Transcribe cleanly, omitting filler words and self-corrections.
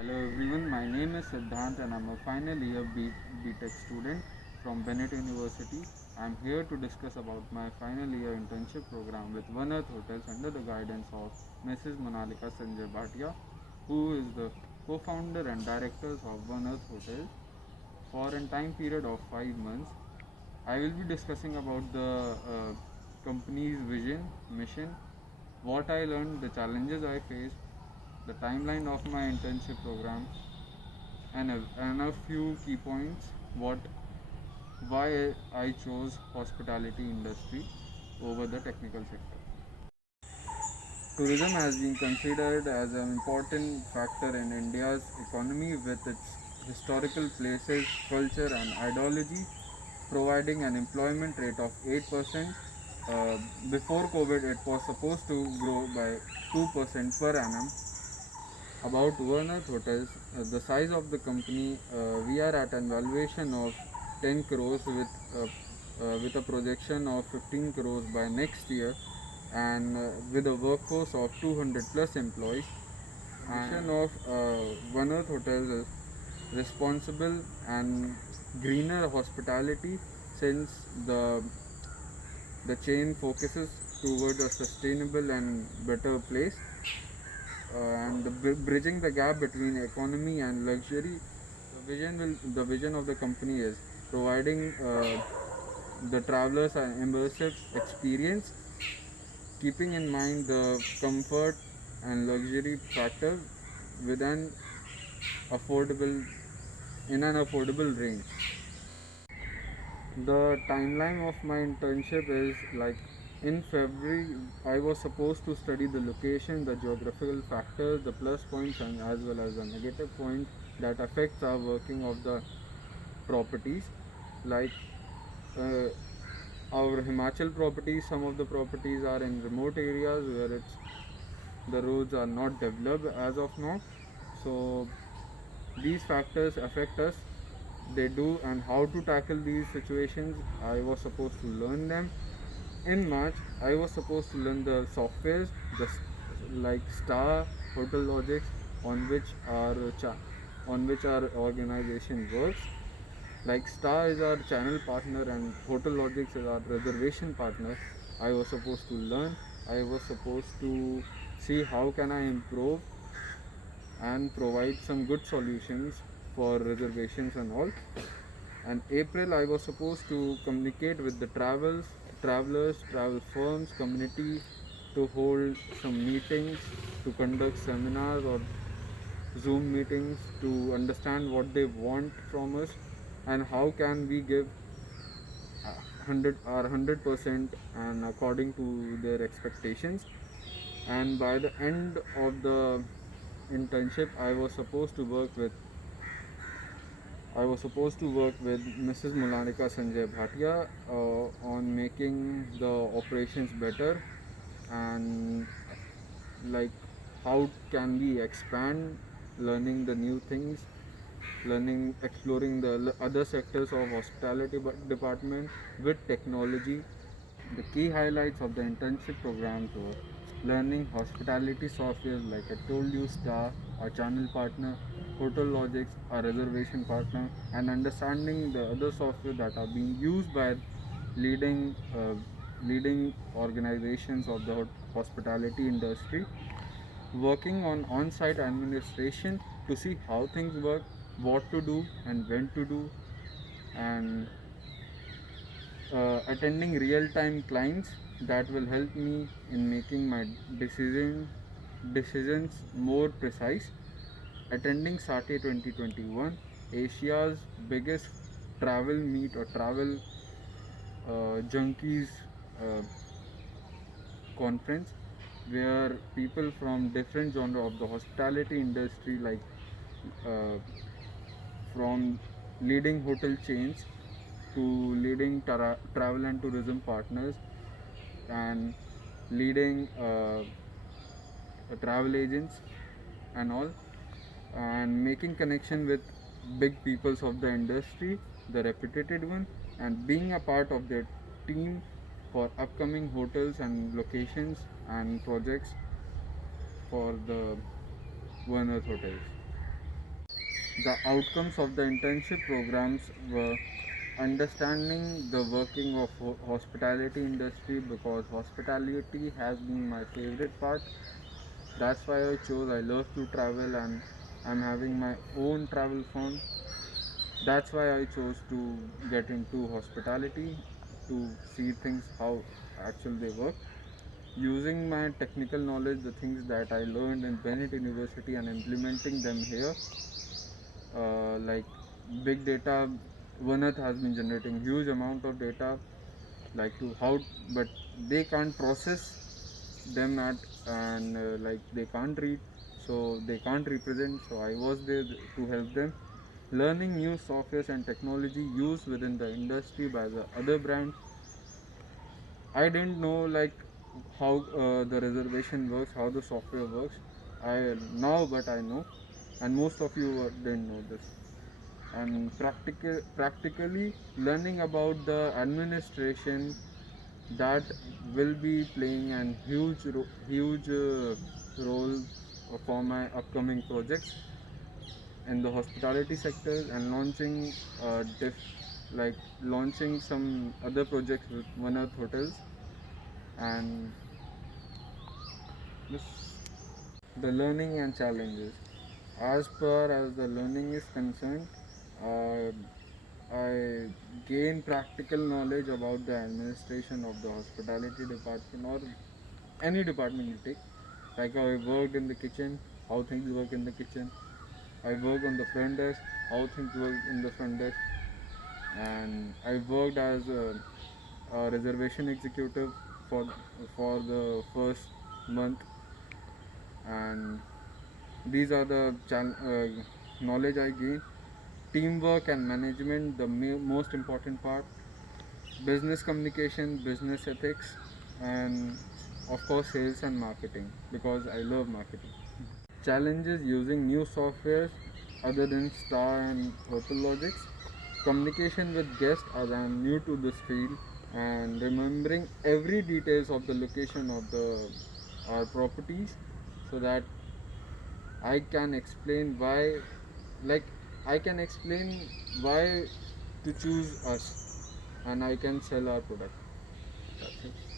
Hello everyone, my name is Siddhant and I'm a final year BTech student from Bennett University. I'm here to discuss about my final year internship program with One Earth Hotels under the guidance of Mrs. Monalika Sanjay Bhatia, who is the co-founder and directors of One Earth Hotels. For a time period of 5 months, I will be discussing about the company's vision, mission, what I learned, the challenges I faced, the timeline of my internship program, and a few key points what why I chose hospitality industry over the technical sector. Tourism has been considered as an important factor in India's economy with its historical places, culture and ideology providing an employment rate of 8%. Before COVID, it was supposed to grow by 2% per annum. About One Earth Hotels, the size of the company, we are at an valuation of 10 crores with a projection of 15 crores by next year, and with a workforce of 200 plus employees. Mission of One Earth Hotels is responsible and greener hospitality, since the chain focuses towards a sustainable and better place, and bridging the gap between economy and luxury. The vision of the company is providing the travelers an immersive experience, keeping in mind the comfort and luxury factor with an affordable in an affordable range. The timeline of my internship is like in February I was supposed to study the location, the geographical factors, the plus points and as well as the negative points that affects our working of the properties. Like uh, our Himachal properties, some of the properties are in remote areas where the roads are not developed as of now. So these factors affect us, they do, and how to tackle these situations I was supposed to learn them. In March I was supposed to learn the softwares, like Star, Hotel Logics, on which our organization works. Like Star is our channel partner and Hotel Logics is our reservation partner. I was supposed to learn, I was supposed to see how can I improve and provide some good solutions for reservations and all. And April I was supposed to communicate with the travelers, travel firms, community, to hold some meetings, to conduct seminars or Zoom meetings to understand what they want from us and how can we give 100% and according to their expectations. And by the end of the internship I was supposed to work with Mrs. Mulanika Sanjay Bhatia on making the operations better, and like how can we expand, learning the new things, exploring the other sectors of hospitality department with technology. The key highlights of the internship programs were learning hospitality software like I told you, Star, our channel partner, Hotel Logics, our reservation partner, and understanding the other software that are being used by leading leading organizations of the hospitality industry. Working on on-site administration to see how things work, what to do and when to do, and attending real-time clients that will help me in making my decisions more precise. Attending SATE 2021, Asia's biggest travel meet or travel junkies uh, conference, where people from different genre of the hospitality industry, like uh, from leading hotel chains to leading travel and tourism partners and leading travel agents and all, and making connection with big peoples of the industry, the reputed one, and being a part of their team for upcoming hotels and locations and projects for the One Earth Hotels. The outcomes of the internship programs were understanding the working of hospitality industry, because hospitality has been my favorite part. That's why I chose. I love to travel, and I'm having my own travel firm. That's why I chose to get into hospitality, to see things how actually they work, using my technical knowledge, the things that I learned in Bennett University, and implementing them here. Like big data, one earth has been generating huge amount of data, like to how, but they can't process them at, and like they can't read, so they can't represent. So I was there to help them, learning new softwares and technology used within the industry by the other brands. I didn't know like how the reservation works, how the software works. I now, but I know, and most of you didn't know this. And practically learning about the administration, that will be playing an huge role for my upcoming projects in the hospitality sector, and launching like launching some other projects with One Earth Hotels. And this, the learning and challenges. As per as the learning is concerned, uh, I gain practical knowledge about the administration of the hospitality department, or any department you take. Like I worked in the kitchen, how things work in the kitchen. I worked on the front desk, how things work in the front desk. And I worked as a reservation executive for the first month. And these are the knowledge I gained. Teamwork and management, the most important part. Business communication, business ethics, and of course sales and marketing, because I love marketing. Challenges using new softwares other than Star and HotelLogix. Communication with guests, as I am new to this field, and remembering every details of the location of the our properties, so that I can explain why, like I can explain why to choose us, and I can sell our product. That's it.